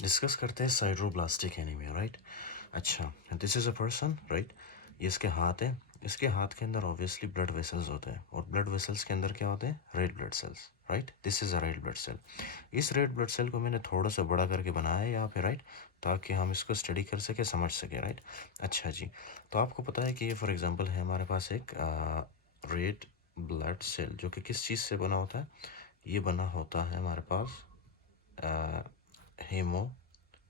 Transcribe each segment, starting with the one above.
Discuss करते हैं साइड्रोब्लास्टिक anaemia, right. अच्छा, this is a person, right. ये इसके हाथ है। इसके हाथ के अंदर ऑब्वियसली ब्लड वेसल्स होते हैं, और ब्लड वेसल्स के अंदर क्या होते हैं? Red blood cells, right. This is a red blood cell. इस रेड ब्लड सेल को मैंने थोड़ा सा बड़ा करके बनाया है यहाँ पे, राइट, ताकि हम इसको स्टडी कर सके, समझ सके, राइट। अच्छा जी, तो आपको पता है कि ये फॉर एग्जांपल है हमारे पास एक रेड ब्लड सेल, जो कि किस चीज़ से बना होता है? ये बना होता है हमारे पास हेमो,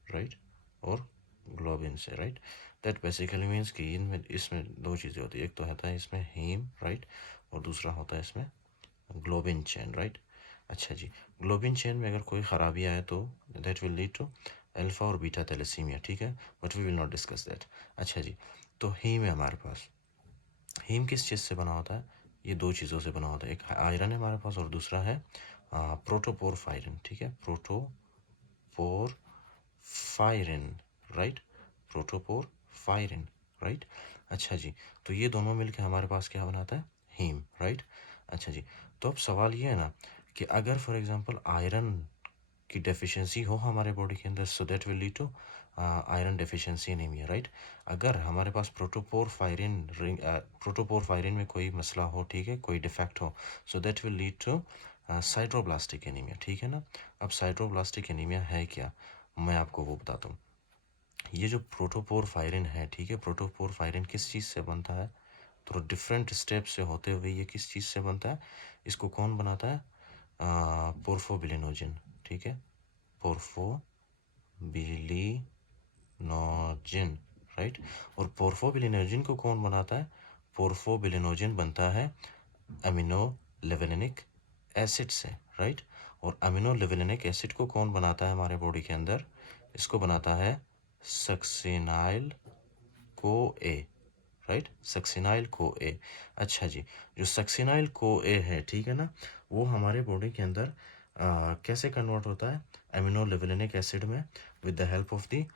राइट, और ग्लोबिन से, राइट। दैट बेसिकली मीन्स कि इनमें इसमें दो चीज़ें होती है, एक तो होता है इसमें हीम, राइट, और दूसरा होता है इसमें ग्लोबिन चेन, राइट। अच्छा जी, ग्लोबिन चेन में अगर कोई ख़राबी आए तो that will lead to alpha और बीटा थैलेसीमिया, ठीक है, but we will not discuss that. अच्छा जी, तो हीम है हमारे पास। हीम किस चीज़ से बना होता है? ये दो चीज़ों से बना होता है, एक आयरन है हमारे पास और दूसरा है प्रोटोपोरफायरिन, ठीक है, प्रोटोपोरफायरिन, राइट, प्रोटोपोरफायरिन, राइट। अच्छा जी, तो ये दोनों मिलकर हमारे पास क्या बनाता है? Haem, right. अच्छा जी, तो अब सवाल ये है ना कि अगर फॉर एग्जांपल आयरन की डेफिशिएंसी हो हमारे बॉडी के अंदर, so that will lead to iron deficiency anaemia, right. अगर हमारे पास प्रोटोपोरफायरिन में कोई मसला हो, ठीक है, कोई डिफेक्ट हो, so that will lead to sideroblastic anaemia, ठीक है ना। अब साइड्रोब्लास्टिक एनीमिया है क्या, मैं आपको वो बताता हूँ। ये जो प्रोटोपोरफायरिन है, ठीक है, प्रोटोपोरफायरिन किस चीज़ से बनता है? तो डिफरेंट स्टेप से होते हुए ये किस चीज़ से बनता है? इसको कौन बनाता है? पोर्फोबिलिनोजिन, ठीक है, पोर्फोबिलिनोजिन, राइट। और पोर्फोबिलिनोजिन को कौन बनाता है? पोर्फोबिलिनोजिन बनता है अमीनो लेवेलिनिक एसिड से, राइट। और अमीनो लेवेलिनिक एसिड को कौन बनाता है हमारे बॉडी के अंदर? इसको बनाता है सक्सिनाइल को ए, राइट, सक्सिनाइल को ए। अच्छा जी, जो सक्सिनाइल को ए है, ठीक है ना, वो हमारे बॉडी के अंदर कैसे कन्वर्ट होता है? एमिनो लिवोलेनिक एसिड में, with the help of the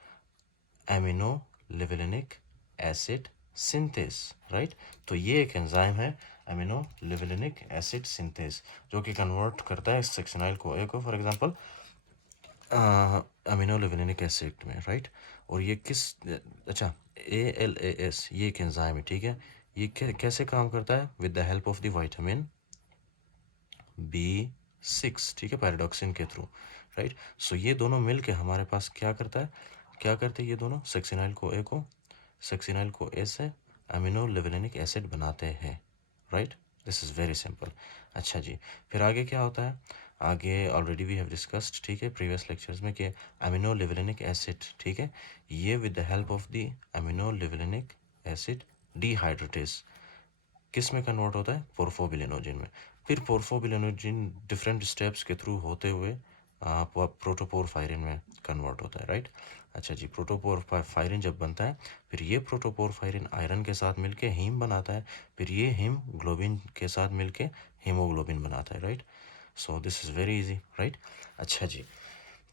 amino levulinic acid synthase, right. तो ये एक एंजाइम है, एमिनो लिवोलेनिक एसिड सिंथेस, जो कि कन्वर्ट करता है सक्सिनाइल को ए को for example amino levulinic acid में, राइट। और ये किस, अच्छा, ALAS ये एक एंजाइम है, ठीक है। ये कैसे काम करता है? With the help of the vitamin B6, ठीक है, पैराडॉक्सिन के थ्रू, राइट। सो ये दोनों मिल के हमारे पास क्या करता है, क्या करते हैं ये दोनों? सक्सिनाइल को ए से अमीनो लिवोलेनिक एसिड बनाते हैं, right. This is very simple. अच्छा जी, फिर आगे क्या होता है? आगे ऑलरेडी वी हैव डिस्कस्ड, ठीक है, प्रीवियस लेक्चर्स में, कि अमीनो लिवोलेनिक एसिड, ठीक है, ये with the help of the amino levulinic acid dehydratase किस में कन्वर्ट होता है? पोर्फोबिलिनोजिन में। फिर पोर्फोबिलिनोजिन डिफरेंट स्टेप्स के थ्रू होते हुए प्रोटोपोरफायरिन में कन्वर्ट होता है, राइट। अच्छा जी, प्रोटोपोरफायरिन जब बनता है, फिर ये प्रोटोपोरफायरिन आयरन के साथ मिलके हीम बनाता है, फिर ये हीम ग्लोबिन के साथ मिलके हीमोग्लोबिन बनाता है, right. So this is very easy, right. अच्छा जी,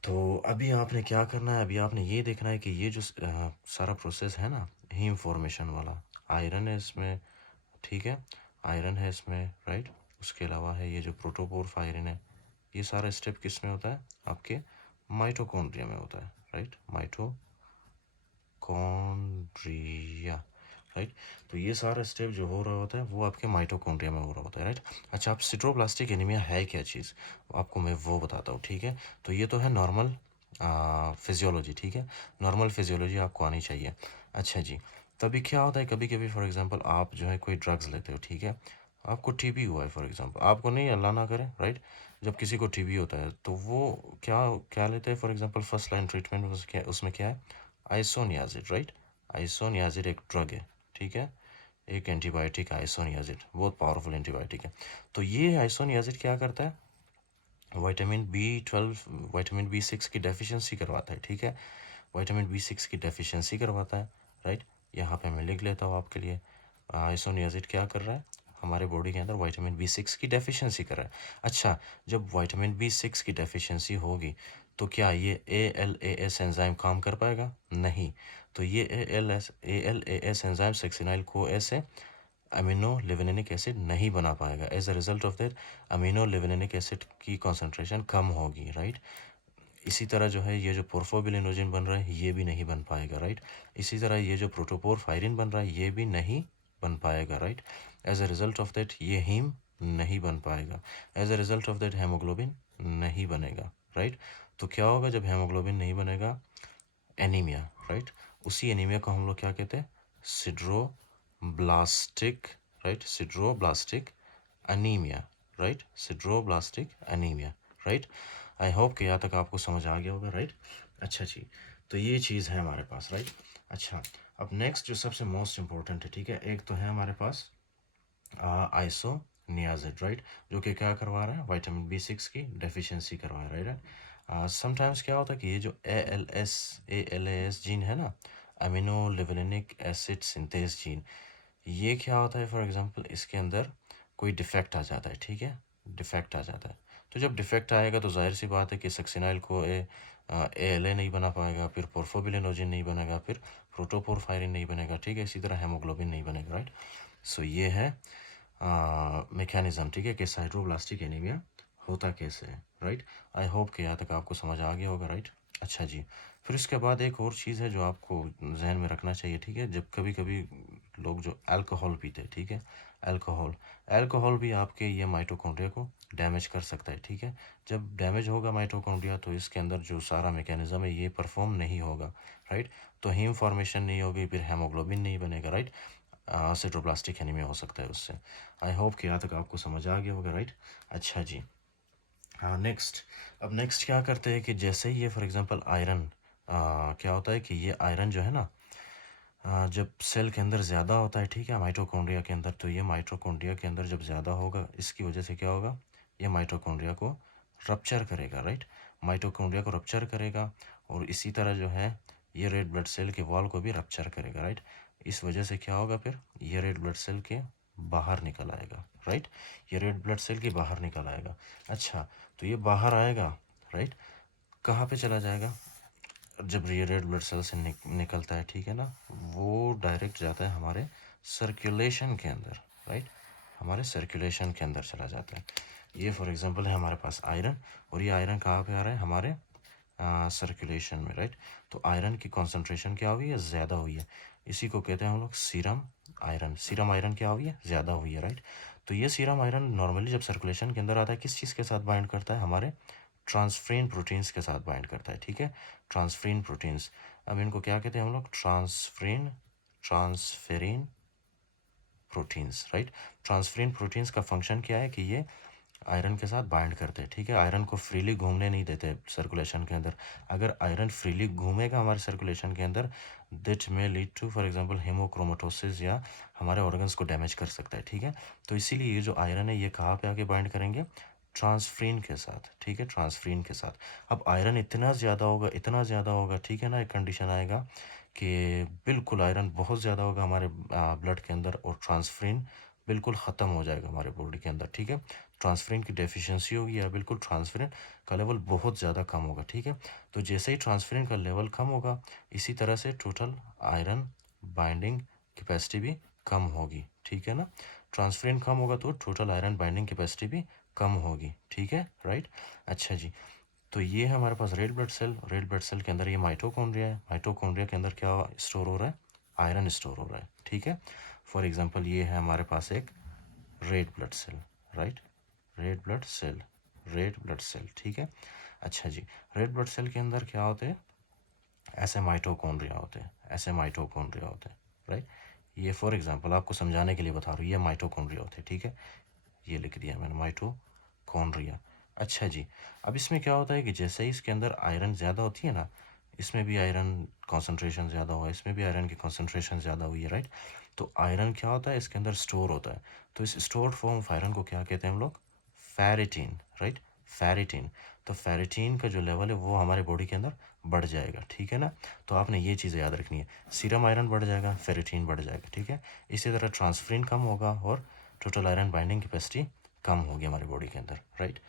तो अभी आपने क्या करना है? अभी आपने ये देखना है कि ये जो सारा प्रोसेस है ना, हीम फॉर्मेशन वाला, आयरन है इसमें, ठीक है, आयरन है इसमें, राइट। उसके अलावा है ये जो प्रोटोपोरफायरिन है, ये सारा स्टेप किस में होता है? आपके माइटोकॉन्ड्रिया में होता है, राइट, माइटोकॉन्ड्रिया, राइट। तो ये सारा स्टेप जो हो रहा होता है वो आपके माइटोकॉन्ड्रिया में हो रहा होता है, राइट। अच्छा, आप सिट्रोप्लास्टिक एनीमिया है क्या चीज़, आपको मैं वो बताता हूँ, ठीक है। तो ये तो है नॉर्मल फिजियोलॉजी, ठीक है, नॉर्मल फिजियोलॉजी आपको आनी चाहिए। अच्छा जी, तभी क्या होता है, कभी कभी फॉर एग्जांपल आप जो है कोई ड्रग्स लेते हो, ठीक है, आपको टीबी हुआ है फॉर एग्जांपल, आपको नहीं, अल्लाह ना करे, राइट। जब किसी को टीबी होता है तो वो क्या क्या लेते हैं for example? First line treatment उसमें क्या है? Isoniazid, right. आइसोनियाजिड एक ड्रग है, ठीक है, एक एंटीबायोटिक आइसोनियाजिड, बहुत पावरफुल एंटीबायोटिक है। तो ये आइसोनियाजिड क्या करता है? विटामिन B12, विटामिन B6 की डेफिशिएंसी करवाता है, ठीक है, विटामिन B6 की डेफिशिएंसी करवाता है, राइट। यहाँ पे मैं लिख लेता हूँ आपके लिए, आइसोनियाजिड क्या कर रहा है? हमारे बॉडी के अंदर विटामिन B6 की डेफिशिएंसी कर रहा है। अच्छा, जब विटामिन B6 की डेफिशिएंसी होगी तो क्या ये ALAS एंजाइम काम कर पाएगा? नहीं। तो ये ALAS एंजाइम सक्सिनाइल को ऐसे अमीनो लिवोलेनिक एसिड नहीं बना पाएगा। As a result of that amino levulinic acid की कॉन्सेंट्रेशन कम होगी, राइट। इसी तरह जो है ये जो पोर्फोबिलिनोजिन बन रहा है ये भी नहीं बन पाएगा, राइट। इसी तरह ये जो प्रोटोपोरफायरिन बन रहा है ये भी नहीं बन पाएगा, right. As a result of that ये हीम नहीं बन पाएगा, as a result of that haemoglobin नहीं बनेगा, राइट। तो क्या होगा जब हेमोग्लोबिन नहीं बनेगा? Anaemia, right. उसी एनीमिया को हम लोग क्या कहते हैं? सिड्रोब्लास्टिक, right, सिड्रोब्लास्टिक anaemia, right, सिड्रोब्लास्टिक anaemia, right. I hope कि यहाँ तक आपको समझ आ गया होगा, राइट। अच्छा जी, तो ये चीज़ है हमारे पास, राइट। अच्छा, अब नेक्स्ट जो सबसे मोस्ट इम्पोर्टेंट है, ठीक है, एक तो है हमारे पास आइसोनियाजिड, राइट, जो कि क्या करवा रहा है? विटामिन B6 की डेफिशिएंसी करवा रहा है, राइट। समटाइम्स क्या होता है कि ये जो ALS जीन है ना, amino levulinic acid synthase gene, ये क्या होता है? फॉर एग्जांपल इसके अंदर कोई डिफेक्ट आ जाता है, ठीक है, डिफेक्ट आ जाता है। तो जब डिफेक्ट आएगा तो जाहिर सी बात है कि सक्सिनाइल को ALA नहीं बना पाएगा, फिर पोर्फोबिलिनोजिन नहीं बनेगा, फिर प्रोटोपोरफायरिन नहीं बनेगा, ठीक है, इसी तरह हेमोग्लोबिन नहीं बनेगा, राइट। सो ये है मैकेनिज्म, ठीक है, कि साइटोब्लास्टिक एनीमिया होता कैसे है, राइट। आई होप कि यहाँ तक आपको समझ आ गया होगा, राइट। अच्छा जी, फिर इसके बाद एक और चीज़ है जो आपको जहन में रखना चाहिए, ठीक है। जब कभी कभी लोग जो अल्कोहल पीते हैं, ठीक है, अल्कोहल अल्कोहल भी आपके ये माइटोकॉन्ड्रिया को डैमेज कर सकता है, ठीक है। जब डैमेज होगा माइटोकॉन्ड्रिया तो इसके अंदर जो सारा मैकेनिज्म है ये परफॉर्म नहीं होगा, राइट। तो हीम फॉर्मेशन नहीं होगी, फिर हेमोग्लोबिन नहीं बनेगा, राइट। सिट्रोप्लास्टिक एनीमिया हो सकता है उससे। आई होप कि यहाँ तक आपको समझ आ गया होगा, राइट। अच्छा जी, हाँ, नेक्स्ट, अब नेक्स्ट क्या करते हैं कि जैसे ही ये फॉर एग्जांपल आयरन, क्या होता है कि ये आयरन जो है ना, जब सेल के अंदर ज़्यादा होता है, ठीक है, माइटोकॉन्ड्रिया के अंदर, तो ये माइटोकॉन्ड्रिया के अंदर जब ज़्यादा होगा इसकी वजह से क्या होगा? ये माइटोकॉन्ड्रिया को रप्चर करेगा, राइट, माइटोकॉन्ड्रिया को रप्चर करेगा, और इसी तरह जो है ये रेड ब्लड सेल के वॉल को भी रप्चर करेगा, राइट। इस वजह से क्या होगा? फिर ये रेड ब्लड सेल के बाहर निकल आएगा, राइट, ये रेड ब्लड सेल के बाहर निकल आएगा। अच्छा, तो ये बाहर आएगा, राइट, कहाँ पे चला जाएगा? जब ये रेड ब्लड सेल से निकलता है, ठीक है ना, वो डायरेक्ट जाता है हमारे सर्कुलेशन के अंदर, राइट, हमारे सर्कुलेशन के अंदर चला जाता है। ये फॉर एग्जांपल है हमारे पास आयरन, और ये आयरन कहाँ पे आ रहा है? हमारे सर्कुलेशन में, राइट। तो आयरन की कॉन्सेंट्रेशन क्या हुई है? ज़्यादा हुई है। इसी को कहते हैं हम लोग सीरम आयरन। सीरम आयरन क्या हुई है? ज़्यादा हुई है, राइट। तो ये सीरम आयरन नॉर्मली जब सर्कुलेशन के अंदर आता है किस चीज़ के साथ बाइंड करता है? हमारे ट्रांसफ्रेन प्रोटीन्स के साथ बाइंड करता है, ठीक है, ट्रांसफ्रेन प्रोटीन्स। अब इनको क्या कहते हैं हम लोग? Transferrin proteins, right. Transferrin proteins का फंक्शन क्या है कि ये आयरन के साथ बाइंड करते हैं, ठीक है, आयरन को फ्रीली घूमने नहीं देते सर्कुलेशन के अंदर। अगर आयरन फ्रीली घूमेगा हमारे सर्कुलेशन के अंदर, दैट में लीड टू फॉर एग्जांपल हेमोक्रोमेटोसिस, या हमारे ऑर्गन्स को डैमेज कर सकता है, ठीक है। तो इसीलिए ये जो आयरन है ये कहाँ पे आके बाइंड करेंगे? ट्रांसफ्रीन के साथ, ठीक है, ट्रांसफ्रीन के साथ। अब आयरन इतना ज़्यादा होगा, इतना ज़्यादा होगा, ठीक है ना, एक कंडीशन आएगा कि बिल्कुल आयरन बहुत ज़्यादा होगा हमारे ब्लड के अंदर, और ट्रांसफ्रीन बिल्कुल ख़त्म हो जाएगा हमारे बॉडी के अंदर, ठीक है। ट्रांसफ्रीन की डेफिशिएंसी होगी, या बिल्कुल ट्रांसफ्रीन का लेवल बहुत ज़्यादा कम होगा, ठीक है। तो जैसे ही ट्रांसफ्रीन का लेवल कम होगा, इसी तरह से टोटल आयरन बाइंडिंग कैपेसिटी भी कम होगी, ठीक है ना। ट्रांसफ्रीन कम होगा तो टोटल आयरन बाइंडिंग कैपेसिटी भी कम होगी, ठीक है, राइट। अच्छा जी, तो ये है हमारे पास red blood cell. Red blood cell के अंदर ये माइटोकॉन्ड्रिया है। माइटोकॉन्ड्रिया के अंदर क्या स्टोर हो रहा है? आयरन स्टोर हो रहा है, ठीक है। फॉर एग्जांपल ये है हमारे पास एक red blood cell, right, red blood cell, red blood cell, ठीक है। अच्छा जी, रेड ब्लड सेल के अंदर क्या होते हैं? ऐसे माइटोकॉन्ड्रिया होते हैं, ऐसे माइटोकॉन्ड्रिया होते हैं, राइट। ये फॉर एग्जांपल आपको समझाने के लिए बता रहा हूँ, ये माइटोकॉन्ड्रिया होते हैं, ठीक है, ये लिख दिया मैंने, माइटोकॉन्ड्रिया। अच्छा जी, अब इसमें क्या होता है कि जैसे ही इसके अंदर आयरन ज़्यादा होती है ना, इसमें भी आयरन कॉन्सेंट्रेशन ज़्यादा हुआ है, इसमें भी आयरन की कॉन्सेंट्रेशन ज़्यादा हुई है, राइट। तो आयरन क्या होता है? इसके अंदर स्टोर होता है। तो इस स्टोर्ड फॉर्म ऑफ आयरन को क्या कहते हैं हम लोग? Ferritin, right, ferritin. तो फेरिटीन का जो लेवल है वो हमारे बॉडी के अंदर बढ़ जाएगा, ठीक है ना। तो आपने ये चीज़ें याद रखनी है, सीरम आयरन बढ़ जाएगा, फेरिटीन बढ़ जाएगा, ठीक है। इसी तरह ट्रांसफ्रीन कम होगा, और टोटल आयरन बाइंडिंग कैपेसिटी कम होगी हमारी बॉडी के अंदर, राइट।